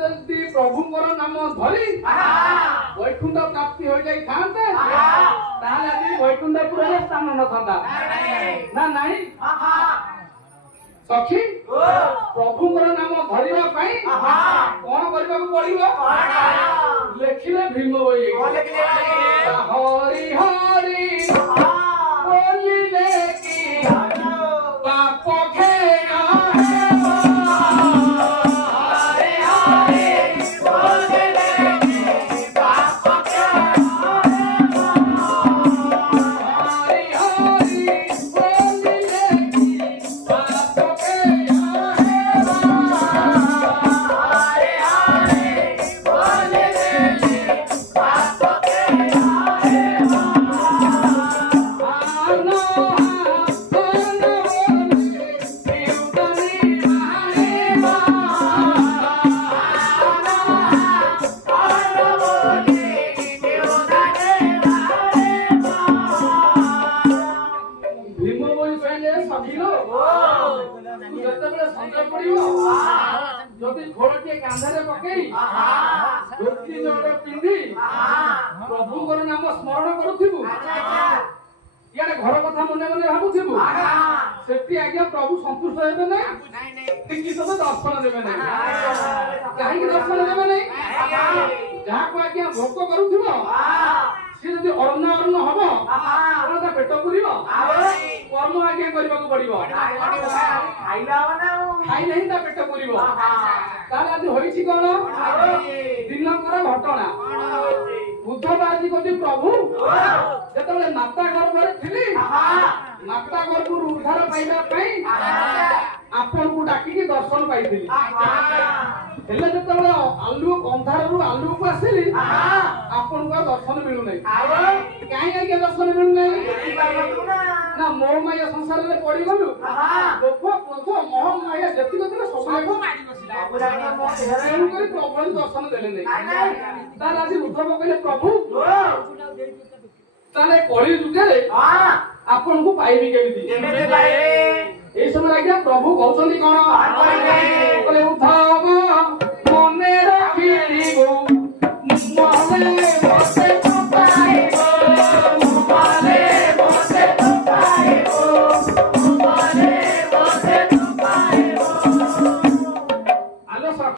ଯଦି ପ୍ରଭୁଙ୍କର ନାମ ଧରି ବୈକୁଣ୍ଠ ପ୍ରାପ୍ତି ହୋଇଯାଇଥାନ୍ତେ ତାହେଲେ ଆଜି ବୈକୁଣ୍ଠପୁରରେ ସ୍ଥାନ ନଥାନ୍ତା ନା ନାହିଁ। ସଖୀ ପ୍ରଭୁଙ୍କର ନାମ ଧରିବା ପାଇଁ କଣ କରିବାକୁ ପଡିବ? ଲେଖିଲେ ଭୀମ ବହି ହରି ହରି ବୋଲିଲେ କି ପାପ ଯଦି ଘୋଡ଼ଟିଏ କାନ୍ଧରେ ପକେଇ ଧୋତି ଜୋଡ଼ ପିନ୍ଧି ପ୍ରଭୁଙ୍କର ନାମ ସ୍ମରଣ କରୁଥିବୁ, ଇଆଡେ ଘର କଥା ମନେ ମନେ ଭାବୁଥିବୁ, ସେଠି ଆଜ୍ଞା ପ୍ରଭୁ ସନ୍ତୁଷ୍ଟ ହେବେ ନାହିଁ, ଟିକେ ତତେ ଦର୍ଶନ ଦେବେ ନାହିଁ। କାହିଁକି ଦର୍ଶନ ଦେବେ ନାହିଁ? ଯାହାକୁ ଆଜ୍ଞା ଭୋକ କରୁଥିବ ସେ ଯଦି ଅନ୍ନ ଅନ୍ନ ହବ ତା ପେଟ ପୁରିବ, କର୍ମ ଆଜ୍ଞା କରିବାକୁ ପଡିବ, ଖାଇଲେ ହିଁ ତା ପେଟ ପୁରିବ। ତାହେଲେ ଆଜି ହୋଇଛି କଣ? ଦିନକର ଘଟଣା। ଉଦ୍ଧବ ଆଜି କହୁଛି ପ୍ରଭୁ ଯେତେବେଳେ ମାତା ଗର୍ଭରେ ଥିଲି ମାତା ଗର୍ଭରୁ ଉଦ୍ଧାର ପାଇବା ପାଇଁ ଆପଣଙ୍କୁ ଡାକିକି ଦର୍ଶନ ପାଇଥିଲି। ହେଲେ ଯେତେବେଳେ ଅନ୍ଧାରରୁ ଆଲୁଅକୁ ଆସିଲି ଆପଣଙ୍କୁ ଆଉ ଦର୍ଶନ ମିଳୁନାହିଁ। କାହିଁକି ଆଜ୍ଞା ଦର୍ଶନ ମିଳୁନାହିଁ? ନା ମୋହ ମାୟା ସଂସାରରେ ପଡିଗଲୁ। ଲୋଭ କ୍ରୋଧ ମୋହ ମାୟା ଯେତିକି ଥିଲା ସବୁ ତେଣୁକରି ପ୍ରଭୁ ଦର୍ଶନ ଦେଲେ ନାହିଁ। ତାହେଲେ ଆଜି ଉଦ୍ଧବ କହିଲେ ପ୍ରଭୁ ତାହେଲେ କଳି ଯୁଗରେ ଆପଣଙ୍କୁ ପାଇବି କେମିତି? ଏଇ ସମୟରେ ଆଜ୍ଞା ପ୍ରଭୁ କହୁଛନ୍ତି କଣ? ଉଦ୍ଧବ